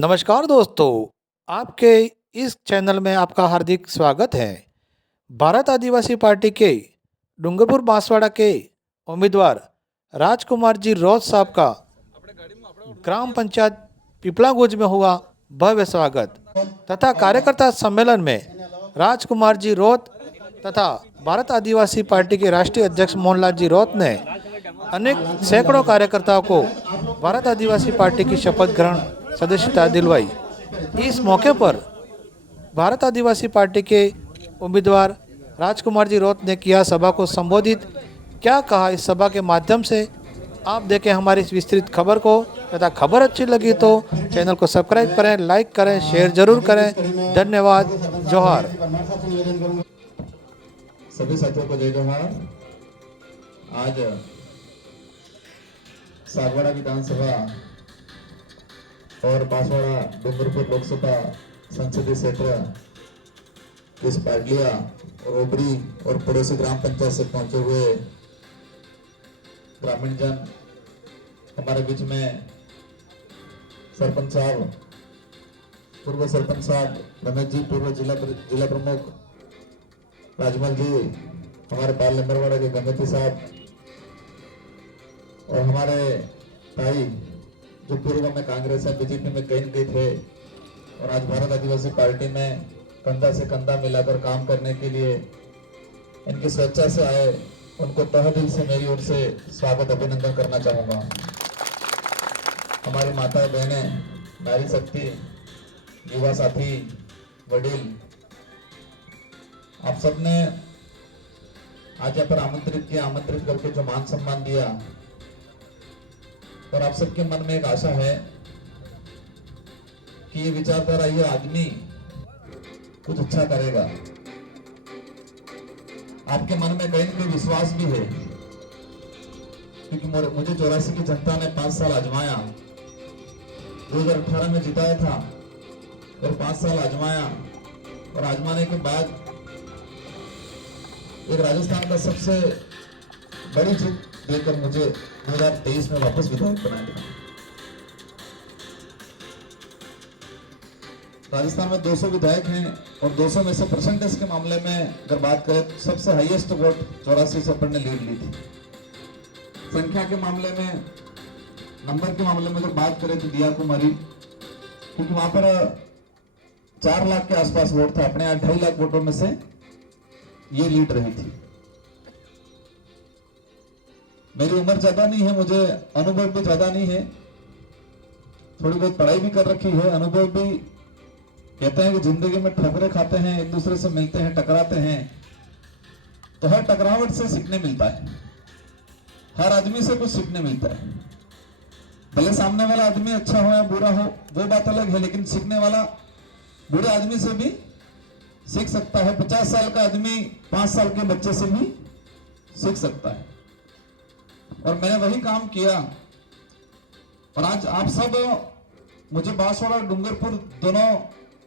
नमस्कार दोस्तों, आपके इस चैनल में आपका हार्दिक स्वागत है। भारत आदिवासी पार्टी के डूंगरपुर बांसवाड़ा के उम्मीदवार राजकुमार जी रौत साहब का ग्राम पंचायत पिपलागुज में हुआ भव्य स्वागत तथा कार्यकर्ता सम्मेलन में राजकुमार जी रौत तथा भारत आदिवासी पार्टी के राष्ट्रीय अध्यक्ष मोहनलाल जी रौत ने अनेक सैकड़ों कार्यकर्ताओं को भारत आदिवासी पार्टी की शपथ ग्रहण सदस्यता दिलवाई। इस मौके पर भारत आदिवासी पार्टी के उम्मीदवार राजकुमार जी रौत ने किया सभा को संबोधित। क्या कहा इस सभा के माध्यम से आप देखें हमारी इस विस्तृत खबर को तथा खबर अच्छी लगी तो चैनल को सब्सक्राइब करें, लाइक करें, शेयर जरूर करें। धन्यवाद। जोहार। सभी साथियों को जय जोहार। आज सागवाड़ा विधानसभा और बांसवाड़ा डूंगरपुर लोकसभा संसदीय क्षेत्र इस पाडलिया और ओबरी और पड़ोसी ग्राम पंचायत से पहुंचे हुए ग्रामीण जन हमारे बीच में सरपंच साहब, पूर्व सरपंच साहब रमेश जी, पूर्व जिला प्रमुख राजमल जी, हमारे बाल लंबरवाड़ा के गंगती साहब और हमारे भाई जो पूर्व में कांग्रेस या बीजेपी में कहीं न कहीं थे और आज भारत आदिवासी पार्टी में कंधा से कंधा मिलाकर काम करने के लिए इनकी स्वेच्छा से आए, उनको तहे दिल से मेरी ओर से स्वागत अभिनंदन करना चाहूंगा। हमारी माताएं बहनें, नारी शक्ति, युवा साथी, वडील, आप सबने आज यहाँ पर आमंत्रित किया, आमंत्रित करके जो मान सम्मान दिया और आप सबके मन में एक आशा है कि ये विचारधारा, ये आदमी कुछ अच्छा करेगा। आपके मन में कहीं न कहीं विश्वास भी है, क्योंकि मुझे 84 की जनता ने 5 साल आजमाया, 2018 में जिताया था और 5 साल आजमाया और आजमाने के बाद एक राजस्थान का सबसे बड़ी जीत देकर मुझे 2023 में वापस विधायक बनाया गया। राजस्थान में 200 विधायक हैं और 200 में से परसेंटेज के मामले में अगर बात करें तो सबसे हाईएस्ट वोट 84 से ने लीड ली थी। संख्या के मामले में, नंबर के मामले में अगर बात करें तो दिया कुमारी, क्योंकि वहां पर 4 लाख के आसपास वोट था, अपने 2.5 लाख वोटों में से ये लीड रही थी। मेरी उम्र ज्यादा नहीं है, मुझे अनुभव भी ज्यादा नहीं है, थोड़ी बहुत पढ़ाई भी कर रखी है, अनुभव भी। कहते हैं कि जिंदगी में ठोकरे खाते हैं, एक दूसरे से मिलते हैं, टकराते हैं, तो हर टकरावट से सीखने मिलता है, हर आदमी से कुछ सीखने मिलता है। भले सामने वाला आदमी अच्छा हो या बुरा हो वो बात अलग है, लेकिन सीखने वाला बुरे आदमी से भी सीख सकता है। 50 साल का आदमी 5 साल के बच्चे से भी सीख सकता है, और मैंने वही काम किया। और आज आप सब मुझे बांसवाड़ा और डूंगरपुर दोनों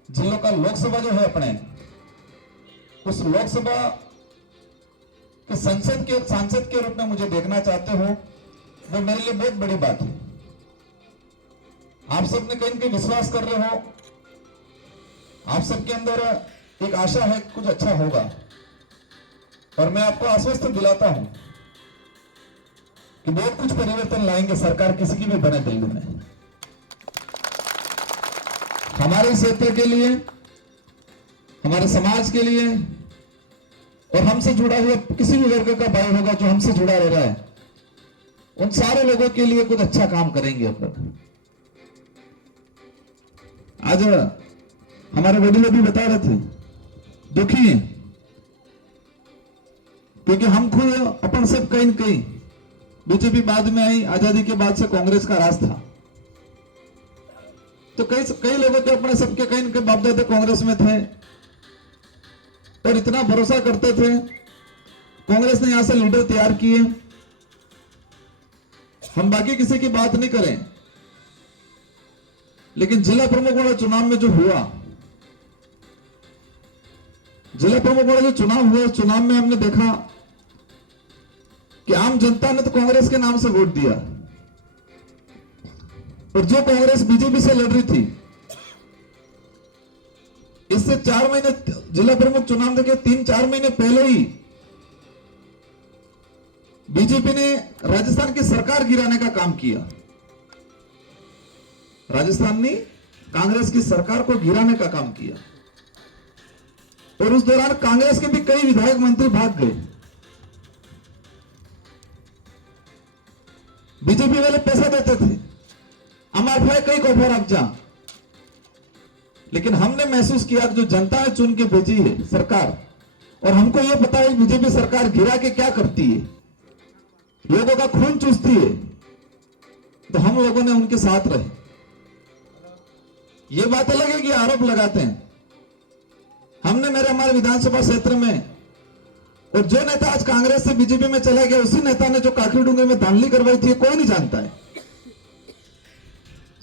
जिलों का लोकसभा जो है अपने, उस लोकसभा के सांसद के रूप में मुझे देखना चाहते हो, वो मेरे लिए बहुत बड़ी बात है। आप सबने कहीं कहीं विश्वास कर रहे हो, आप सबके अंदर एक आशा है कुछ अच्छा होगा, और मैं आपको आश्वस्त दिलाता हूं कि बहुत कुछ परिवर्तन लाएंगे, सरकार किसी की भी बने दिल्ली में। हमारे क्षेत्र के लिए, हमारे समाज के लिए, और हमसे जुड़ा हुआ किसी भी वर्ग का भाई होगा जो हमसे जुड़ा रह रहा है, उन सारे लोगों के लिए कुछ अच्छा काम करेंगे अपन। आज हमारे वडील भी बता रहे थे, दुखी हैं, क्योंकि हम खुद अपन सब कहीं न कहीं, बीजेपी बाद में आई, आजादी के बाद से कांग्रेस का राज था, तो कई लोगों के अपने सबके कहीं न कहीं बाप दादा कांग्रेस में थे और इतना भरोसा करते थे। कांग्रेस ने यहां से लीडर तैयार किए। हम बाकी किसी की बात नहीं करें, लेकिन जिला प्रमुख वाला चुनाव में जो हुआ, जिला प्रमुख वाला जो चुनाव हुआ, उस चुनाव में हमने देखा कि आम जनता ने तो कांग्रेस के नाम से वोट दिया, और जो कांग्रेस बीजेपी से लड़ रही थी इससे 4 महीने जिला प्रमुख चुनाव के 3-4 महीने पहले ही बीजेपी ने राजस्थान की सरकार गिराने का काम किया। राजस्थान ने कांग्रेस की सरकार को गिराने का काम किया और उस दौरान कांग्रेस के भी कई विधायक मंत्री भाग गए। बीजेपी वाले पैसा देते थे, हमारे कई कोफर अब जा, लेकिन हमने महसूस किया कि जो जनता ने चुन के भेजी है सरकार, और हमको यह पता है बीजेपी सरकार गिरा के क्या करती है, लोगों का खून चूसती है, तो हम लोगों ने उनके साथ रहे। ये बात अलग है कि आरोप लगाते हैं। हमने हमारे विधानसभा क्षेत्र में, और जो नेता आज कांग्रेस से बीजेपी में चला गया, उसी नेता ने जो काकरी डूंगरी में धांधली करवाई थी, कोई नहीं जानता है।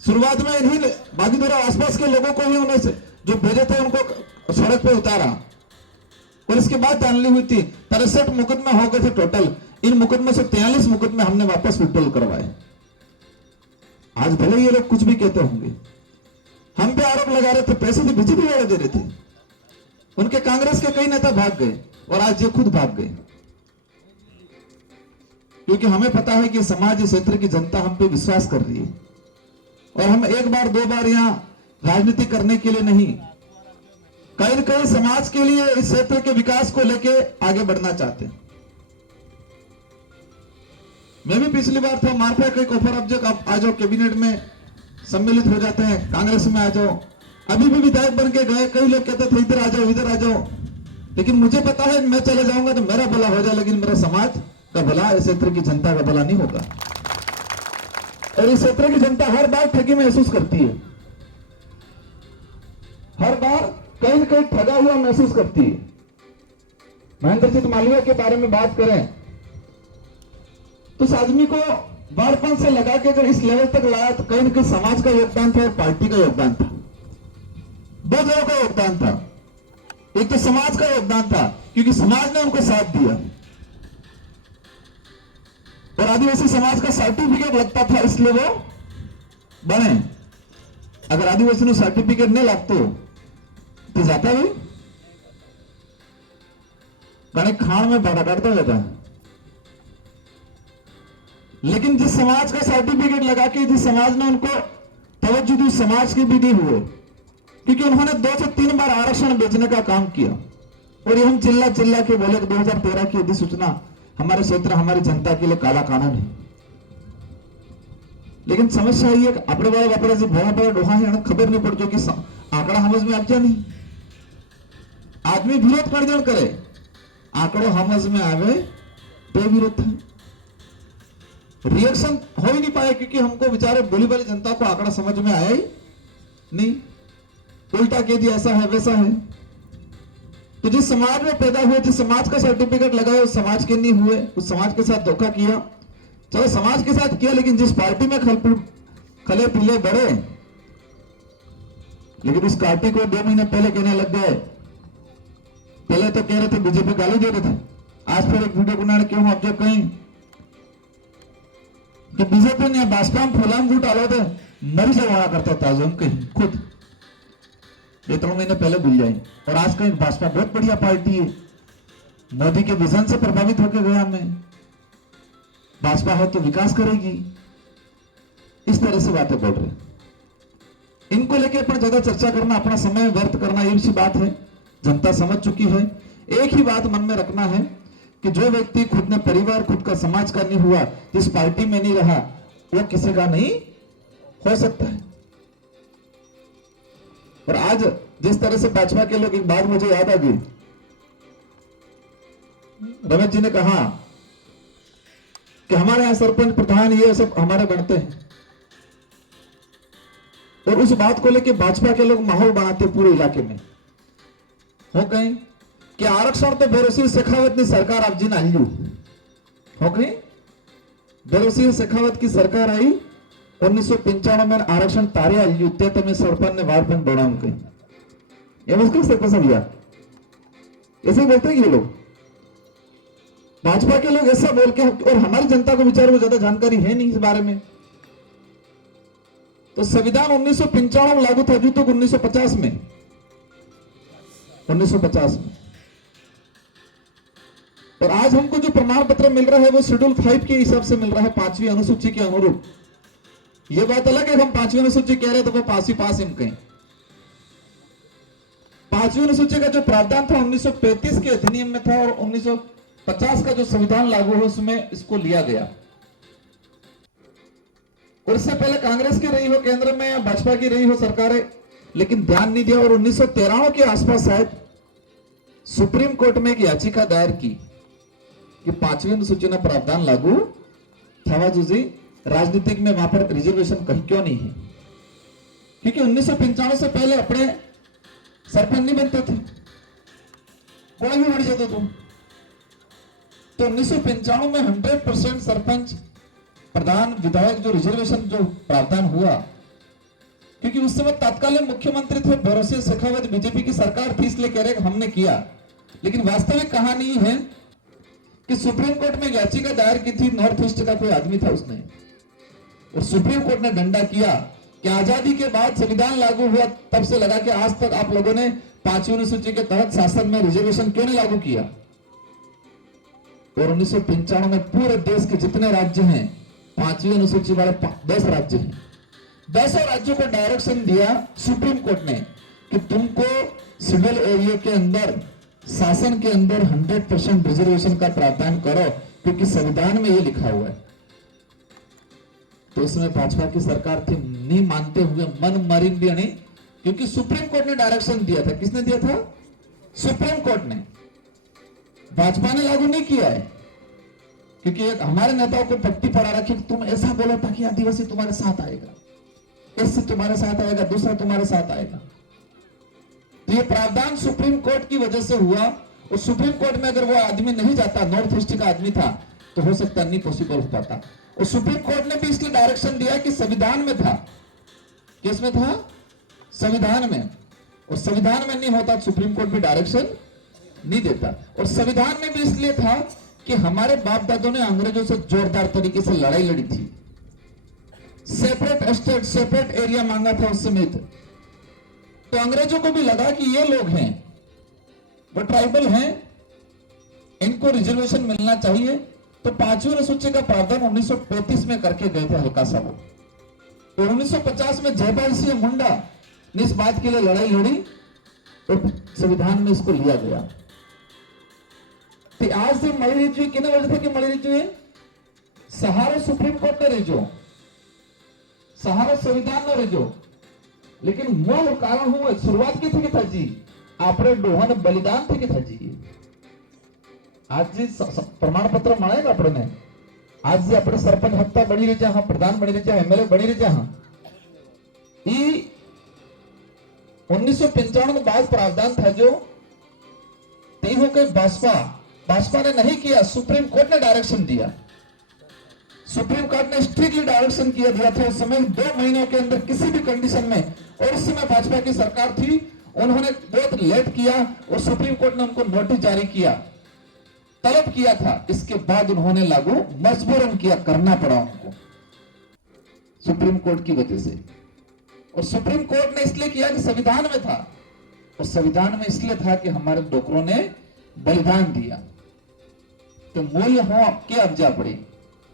शुरुआत में इन्हीं बागीधरा आसपास के लोगों को ही उन्हें जो भेजे थे उनको सड़क पे उतारा, और इसके बाद धांधली हुई थी। 63 मुकदमे हो गए थे टोटल। इन मुकदमे से 43 मुकदमे हमने वापस विड्रॉल करवाए। आज भले ये लोग कुछ भी कहते होंगे, हम पे आरोप लगा रहे थे, पैसे तो बीजेपी वाले दे रहे थे। उनके कांग्रेस के कई नेता भाग गए और आज ये खुद भाग गए, क्योंकि हमें पता है कि समाज, इस क्षेत्र की जनता हम पे विश्वास कर रही है, और हम एक बार दो बार यहां राजनीति करने के लिए नहीं, कहीं न कहीं समाज के लिए, इस क्षेत्र के विकास को लेके आगे बढ़ना चाहते हैं। मैं भी पिछली बार था, मारफा कई ऑफर अब जब आप आ जाओ, कैबिनेट में सम्मिलित हो जाते हैं, कांग्रेस में आ जाओ। अभी भी विधायक बन के गए, कई लोग कहते थे इधर आ जाओ, इधर आ जाओ, लेकिन मुझे पता है मैं चले जाऊंगा तो मेरा भला हो जाए, लेकिन मेरा समाज का भला, इस क्षेत्र की जनता का भला नहीं होगा। और इस क्षेत्र की जनता हर बार ठगी महसूस करती है, हर बार कहीं न कहीं ठगा हुआ महसूस करती है। महेंद्रजीत मालवीय के बारे में बात करें तो इस आदमी को बारपन से लगा के अगर इस लेवल तक लाया तो कहीं न कहीं समाज का योगदान था और पार्टी का योगदान था। दो जगहों का योगदान था। एक तो समाज का योगदान था, क्योंकि समाज ने उनको साथ दिया, और आदिवासी समाज का सर्टिफिकेट लगता था, इसलिए वो बने। अगर आदिवासी ने सर्टिफिकेट नहीं लगतो तो जाता भी गणे खान में भाड़ा काटता जाता। लेकिन जिस समाज का सर्टिफिकेट लगा के, जिस समाज ने उनको तवज्जो दी, समाज के भी नहीं हुए, क्योंकि उन्होंने 2 से 3 बार आरक्षण बेचने का काम किया। और ये हम चिल्ला चिल्ला के बोले 2013 की अधिसूचना हमारे क्षेत्र, हमारी जनता के लिए काला कानून है। लेकिन समस्या ये अपने वाले वापरे जो बड़ा बड़ा डोहा है, खबर नहीं पड़ती कि आंकड़ा समझ में आ जाए नहीं। आदमी विरोध कर देन करे, आंकड़ो समझ में आवे तो विरोध था। रिएक्शन हो ही नहीं पाया, क्योंकि हमको बेचारे बोली वाली जनता को आंकड़ा समझ में आया ही नहीं। उल्टा कह दिया ऐसा है वैसा है। तो जिस समाज में पैदा हुए, जिस समाज का सर्टिफिकेट लगाया, उस समाज के नहीं हुए, उस समाज के साथ धोखा किया। चलो समाज के साथ किया, लेकिन जिस पार्टी में खले पीले बड़े, लेकिन उस पार्टी को 2 महीने पहले कहने लग गए। पहले तो कह रहे थे बीजेपी गाली दे रहे थे, आज फिर एक वीडियो बनाने क्यों अब जब कहीं कि बीजेपी ने भाजपा में फुलाम गुट आलो थे, मरी से वहां करता था जो हम कहीं खुद 2-3 महीने पहले भूल जाए। और आज कहीं भाजपा बहुत बढ़िया पार्टी है, मोदी के विजन से प्रभावित होकर गया। मैं भाजपा हो तो विकास करेगी, इस तरह से बातें बोल रहे। इनको लेके अपना ज्यादा चर्चा करना, अपना समय व्यर्थ करना, ये भी बात है, जनता समझ चुकी है। एक ही बात मन में रखना है कि जो व्यक्ति खुद ने परिवार, खुद का समाज का नहीं हुआ, जिस पार्टी में नहीं रहा, वो किसी का नहीं हो सकता है। और आज जिस तरह से भाजपा के लोग, एक बात मुझे याद आ गई, रमेश जी ने कहा कि हमारे यहां सरपंच, प्रधान, ये सब हमारे बनते हैं, और उस बात को लेकर भाजपा के लोग माहौल बनाते पूरे इलाके में। हो गए कि आरक्षण तो बेरोसी शेखावत की सरकार आप जी ना लियो, हो गए बेरोसी शेखावत की सरकार आई 1995 में, आरक्षण तारे आयु तमें सरपंच ने वार पण बढ़ाऊं कहीं, ये मुश्किल से पसंद भैया ऐसे बोलते हैं ये लोग, भाजपा के लोग ऐसा बोल के। और हमारी जनता को बेचारे को ज्यादा जानकारी है नहीं इस बारे में। तो संविधान 1995 लागू था, अभी तक 1950 में 1950 में। और आज हमको जो प्रमाण पत्र मिल रहा है वो शेड्यूल 5 के हिसाब से मिल रहा है, 5वीं अनुसूची के अनुरूप। ये बात अलग है, हम 5वीं अनुसूची कह रहे तो वो पास ही पास हम कहें। 5वीं अनुसूची का जो प्रावधान था 1935 के अधिनियम में था, और 1950 का जो संविधान लागू हुआ उसमें इसको लिया गया। और इससे पहले कांग्रेस की रही हो केंद्र में या भाजपा की रही हो सरकारें, लेकिन ध्यान नहीं दिया। और 1993 के आसपास शायद सुप्रीम कोर्ट में एक याचिका दायर की कि 5वीं अनुसूची में प्रावधान लागू थवा जुजी राजनीतिक में वहां पर रिजर्वेशन कहीं क्यों नहीं है, क्योंकि 1995 से पहले अपने सरपंच नहीं बनते थे, कोई भी बन जाता था। तो 1995 में 100% सरपंच प्रधान विधायक जो रिजर्वेशन जो प्रावधान हुआ, क्योंकि उस समय तत्कालीन मुख्यमंत्री थे भरोसे शेखावत, बीजेपी की सरकार थी, इसलिए कह रहे हमने किया। लेकिन वास्तविक कहानी है कि सुप्रीम कोर्ट में याचिका दायर की थी, नॉर्थ ईस्ट का कोई आदमी था उसने, और सुप्रीम कोर्ट ने डंडा किया कि आजादी के बाद संविधान लागू हुआ तब से लगा कि आज तक आप लोगों ने 5वीं अनुसूची के तहत शासन में रिजर्वेशन क्यों नहीं लागू किया। और 1995 में पूरे देश के जितने राज्य हैं 5वीं अनुसूची वाले 10 राज्य हैं, 10 राज्यों को डायरेक्शन दिया सुप्रीम कोर्ट ने कि तुमको सिविल एरिया के अंदर शासन के अंदर 100% रिजर्वेशन का प्रावधान करो, क्योंकि संविधान में ये लिखा हुआ है। तो इसमें भाजपा की सरकार थी, नहीं मानते हुए मन मरिन भी नहीं, क्योंकि सुप्रीम कोर्ट ने डायरेक्शन दिया था। किसने दिया था? सुप्रीम कोर्ट ने। भाजपा ने लागू नहीं किया है, क्योंकि एक हमारे नेताओं को पट्टी पड़ा रखी कि तुम ऐसा बोलो ताकि आदिवासी तुम्हारे साथ आएगा, इससे तुम्हारे साथ आएगा, दूसरा तुम्हारे साथ आएगा। तो ये प्रावधान सुप्रीम कोर्ट की वजह से हुआ, और सुप्रीम कोर्ट में अगर वो आदमी नहीं जाता, नॉर्थ ईस्ट का आदमी था, तो हो सकता नहीं पॉसिबल हो पाता। और सुप्रीम कोर्ट ने भी इसलिए डायरेक्शन दिया कि संविधान में था। किसमें था? संविधान में। और संविधान में नहीं होता सुप्रीम कोर्ट भी डायरेक्शन नहीं देता। और संविधान में भी इसलिए था कि हमारे बाप दादों ने अंग्रेजों से जोरदार तरीके से लड़ाई लड़ी थी, सेपरेट स्टेट सेपरेट एरिया मांगा था उस समय। तो अंग्रेजों को भी लगा कि ये लोग हैं वो ट्राइबल हैं, इनको रिजर्वेशन मिलना चाहिए। तो 5वीं अनुसूची का प्रावधान 1935 में करके गए थे हल्का सा वो। तो 1950 में जयपाल सिंह मुंडा ने इस बात के लिए लड़ाई लड़ी और संविधान में इसको लिया गया। तो आज से मળી રહી છે, કેના વજહથી કે મળી રહી છે? સહારો સુપ્રીમ કોર્ટ ને રેજો, સહારો સંવિધાન નો રેજો। लेकिन मूल कारण हूं शुरुआत की थी कि था जी આપણે ડોહાને બલિદાન થી કે था जी। आज जी प्रमाण पत्र મળે ને આપણને, आज जी આપણે સરપંચ હપ્તા બની રહી છે, હા પ્રધાન બની રહી છે, એમએલએ બની રહી છે, હા ઈ 1995 में बाद प्रावधान था जो ते हो के भाजपा ने नहीं किया, सुप्रीम कोर्ट ने डायरेक्शन दिया। सुप्रीम कोर्ट ने स्ट्रिक्टली डायरेक्शन किया दिया था उस समय 2 महीनों के अंदर किसी भी कंडीशन में। और उस समय भाजपा की सरकार थी, उन्होंने बहुत लेट किया और सुप्रीम कोर्ट ने उनको नोटिस जारी किया, तलब किया था। इसके बाद उन्होंने लागू मजबूरन किया, करना पड़ा उनको सुप्रीम कोर्ट की वजह से। और सुप्रीम कोर्ट ने इसलिए किया कि संविधान में था, और संविधान में इसलिए था कि हमारे डोकरों ने बलिदान दिया। तो मूल्य हो आपके अब्जा पड़ी,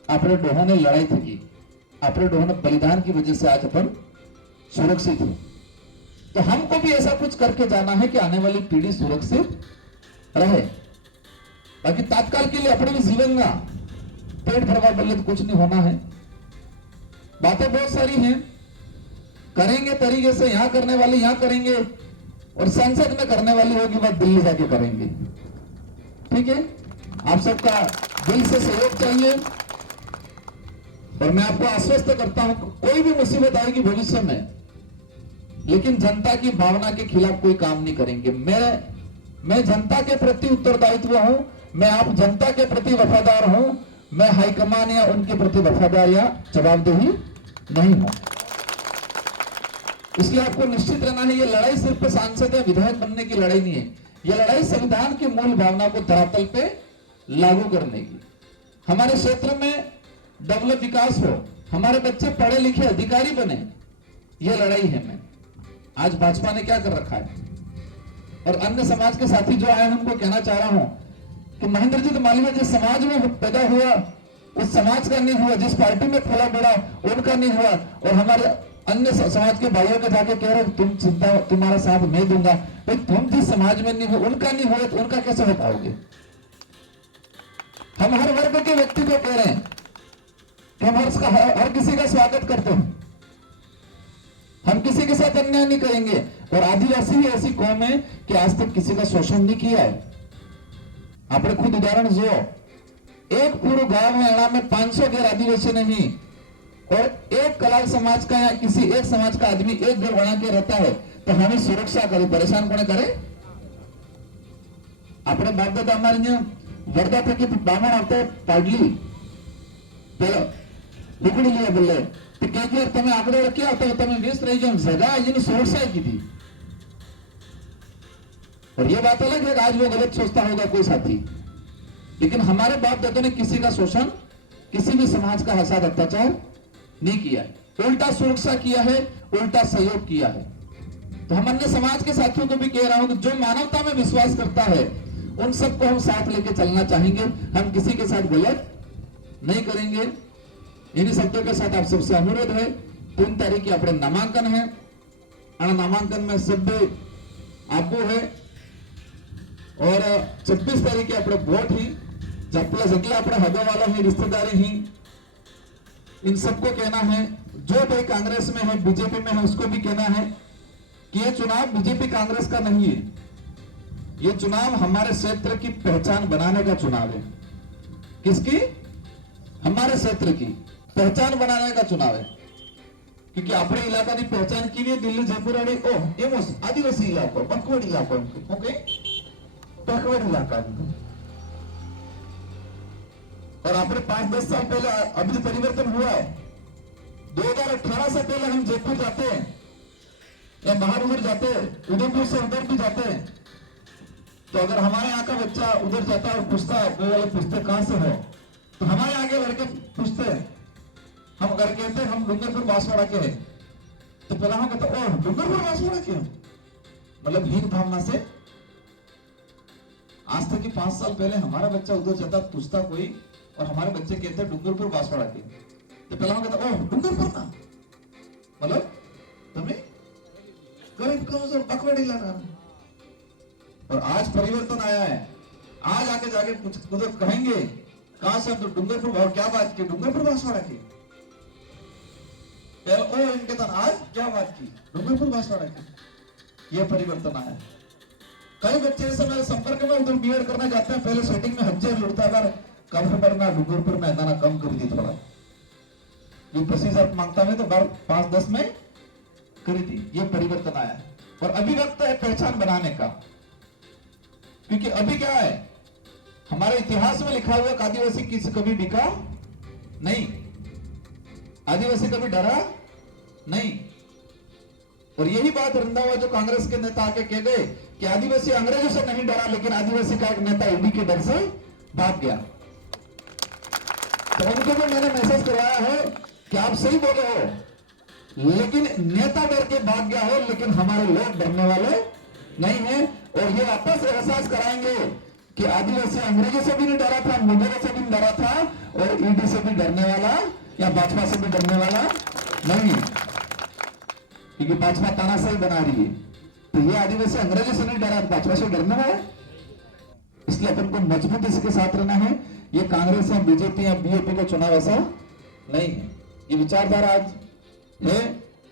आपने डोहों ने लड़ाई थी, आपने डोहों ने बलिदान की वजह से आज अपन सुरक्षित है। तो हमको भी ऐसा कुछ करके जाना है कि आने वाली पीढ़ी सुरक्षित रहे। बाकी तात्काल के लिए अपने भी जीवन में पेट भरवा बल्ले तो कुछ नहीं होना है। बातें बहुत सारी हैं, करेंगे तरीके से, यहां करने वाले यहां करेंगे, और संसद में करने वाली होगी बात दिल्ली जाके करेंगे। ठीक है, आप सबका दिल से सहयोग चाहिए। और मैं आपको आश्वस्त करता हूं कोई भी मुसीबत आएगी भविष्य में, लेकिन जनता की भावना के खिलाफ कोई काम नहीं करेंगे। मैं जनता के प्रति उत्तरदायित्व हूं, मैं आप जनता के प्रति वफादार हूं, मैं हाईकमान या उनके प्रति वफादार या जवाबदेही नहीं हूं। इसलिए आपको निश्चित रहना है, ये लड़ाई सिर्फ सांसद या विधायक बनने की लड़ाई नहीं है, ये लड़ाई संविधान की मूल भावना को धरातल पे लागू करने की। हमारे क्षेत्र में डेवलप विकास हो, हमारे बच्चे पढ़े लिखे अधिकारी बने, ये लड़ाई है। मैं आज भाजपा ने क्या कर रखा है, और अन्य समाज के साथी जो आए हैं उनको कहना चाह रहा हूं कि महेंद्रजीत मालवीय जिस समाज में पैदा हुआ उस समाज का नहीं हुआ, जिस पार्टी में फला बड़ा उनका नहीं हुआ, और हमारे अन्य समाज के भाइयों के जाके कह रहे हो तुम चिंता, तुम्हारा साथ मैं दूंगा। भाई तुम जिस समाज में नहीं हो उनका नहीं हुआ तो उनका कैसे हो पाओगे? हम हर वर्ग के व्यक्ति को कह रहे हैं कि हम हर किसी का स्वागत करते हैं, हम किसी के साथ अन्याय नहीं करेंगे। और आदिवासी ही ऐसी कौम है कि आज तक किसी का शोषण नहीं किया है। आपने खुद उदाहरण जो एक पूरे गांव में अड़ा में 500 गैर आदिवासी नहीं, और एक कलाल समाज का या किसी एक समाज का आदमी एक घर बना के रहता है तो हमें सुरक्षा करे, परेशान कोने करे? अपने बाप दादा हमारे यहाँ वर्दा था कि बामण आता पाडली પેલો લુકડી લે બોલે તો કે કે તમે આગળ क्या होता है તમે व्यस्त रही जाओ जगह जिन सुरक्षा की थी। और ये बात अलग है कि आज वो गलत सोचता होगा कोई साथी, लेकिन हमारे बाप दादों ने किसी का शोषण, किसी भी समाज का हसाद अत्याचार नहीं किया है, उल्टा सुरक्षा किया है, उल्टा सहयोग किया है। तो हम अन्य समाज के साथियों को भी कह रहा हूं कि जो मानवता में विश्वास करता है उन सबको हम साथ लेके चलना चाहेंगे, हम किसी के साथ गलत नहीं करेंगे। इन्हीं शब्दों के साथ आप सबसे अनुरोध है, 3 तारीख की अपने नामांकन है और नामांकन में सभ्य आपको है, और 26 तारीख के अपने वोट ही प्लस अगले अपने हदों वालों ही रिश्तेदारी ही, इन सबको कहना है जो भाई कांग्रेस में है बीजेपी में है उसको भी कहना है कि ये चुनाव बीजेपी कांग्रेस का नहीं है, ये चुनाव हमारे क्षेत्र की पहचान बनाने का चुनाव है। किसकी? हमारे क्षेत्र की पहचान बनाने का चुनाव है, क्योंकि अपने इलाका की पहचान की लिए दिल्ली जयपुर आदिवासी इलाको बैकवर्ड इलाको ओके बैकवर्ड इलाका, और अपने 5-10 साल पहले अभी परिवर्तन हुआ है। 2018 से पहले हम जयपुर जाते हैं या महानगर जाते हैं, उदयपुर से उधर भी जाते हैं, तो अगर हमारे यहाँ का बच्चा उधर जाता है और पूछता है, वो वाले पूछते कहां से हो, तो हमारे आगे लड़के पूछते हैं, हम अगर कहते हैं हम डूंगरपुर बांसवाड़ा के हैं, तो पहला हम कहते हैं डूंगरपुर बांसवाड़ा के, मतलब हीन भावना से। आज तक कि 5 साल पहले हमारा बच्चा उधर जाता पूछता कोई, और हमारे बच्चे कहते हैं डूंगरपुर बांसवाड़ा के, तो पहला हम कहते डूंगरपुर ना, मतलब तुम्हें गरीब कौन सा बैकवर्ड इलाका। और आज परिवर्तन आया है, आज आके जाके कुछ कहेंगे कहां से हम, तो डूंगरपुर, और क्या बात की डूंगरपुर बांसवाड़ा की, इनके तो आज क्या बात की डूंगरपुर बांसवाड़ा की। ये परिवर्तन आया। कई बच्चे जैसे मेरे संपर्क में उधर बीएड करना चाहते हैं, पहले सेटिंग में 1000 लुटता, अगर कम पड़ना डूंगरपुर में ना कम कर दी थोड़ा, ये 25,000 मांगता है तो 5-10 में करी थी। ये परिवर्तन आया है, और अभी वक्त है पहचान बनाने का, क्योंकि अभी क्या है हमारे इतिहास में लिखा हुआ आदिवासी किसी कभी बिका नहीं, आदिवासी कभी डरा नहीं। और यही बात रंधावा जो कांग्रेस के नेता आके कह गए कि आदिवासी अंग्रेजों से नहीं डरा, लेकिन आदिवासी का एक नेता ईडी के डर से भाग गया। तो उनको भी मैंने मैसेज करवाया है कि आप सही बोले हो, लेकिन नेता डर के भाग गया हो, लेकिन हमारे लोग डरने वाले नहीं है। और ये वापस एहसास कराएंगे कि आदिवासी अंग्रेजों से भी नहीं डरा था, मुगलों से भी नहीं डरा था, और ईडी से भी डरने वाला या भाजपा से भी डरने वाला नहीं, क्योंकि भाजपा तानाशाही बना रही है। तो ये आदिवासी अंग्रेजों से नहीं डरा, भाजपा से डरने वाला। इसलिए अपन को मजबूती से साथ रहना है। ये कांग्रेस या बीजेपी या बीएपी का चुनाव ऐसा नहीं है। ये विचारधारा आज है,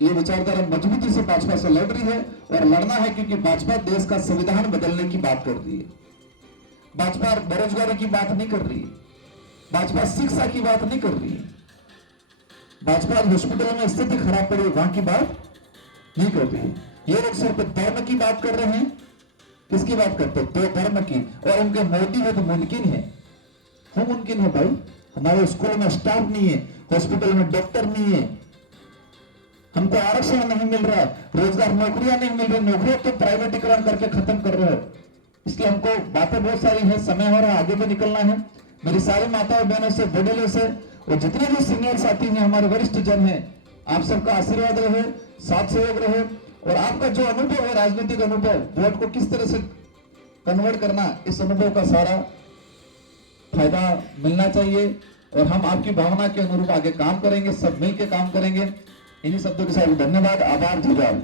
ये विचारधारा मजबूती से भाजपा से लड़ रही है, और लड़ना है क्योंकि भाजपा देश का संविधान बदलने की बात कर रही है। भाजपा बेरोजगारी की बात नहीं कर रही है, भाजपा शिक्षा की बात नहीं कर रही है, भाजपा हॉस्पिटल में स्थिति खराब पड़ी वहां की बात नहीं कर रही है। ये लोग सिर्फ धर्म की बात कर रहे हैं। किसकी बात करते हैं? तो धर्म की। और उनके मोदी है तो मुमकिन है, हम मुमकिन है भाई। हमारे स्कूल में स्टाफ नहीं है, हॉस्पिटल में डॉक्टर नहीं है, हमको आरक्षण नहीं मिल रहा, रोजगार नौकरियां नहीं मिल रही, नौकरियों तो प्राइवेटीकरण करके खत्म कर रहे हो। इसलिए हमको बातें बहुत सारी है, समय हो रहा है, आगे भी निकलना है। मेरी सारी माताओं बहनों से, बड़े से, और जितने भी सीनियर साथी हैं, हमारे वरिष्ठ जन हैं, आप सबका आशीर्वाद रहे, साथ सहयोग रहे, और आपका जो अनुभव है, राजनीतिक अनुभव, वोट को किस तरह से कन्वर्ट करना, इस अनुभव का सारा फायदा मिलना चाहिए। और हम आपकी भावना के अनुरूप आगे काम करेंगे, सब मिलकर काम करेंगे। इन्हीं शब्दों के साथ धन्यवाद, आभार, जय जवाहर।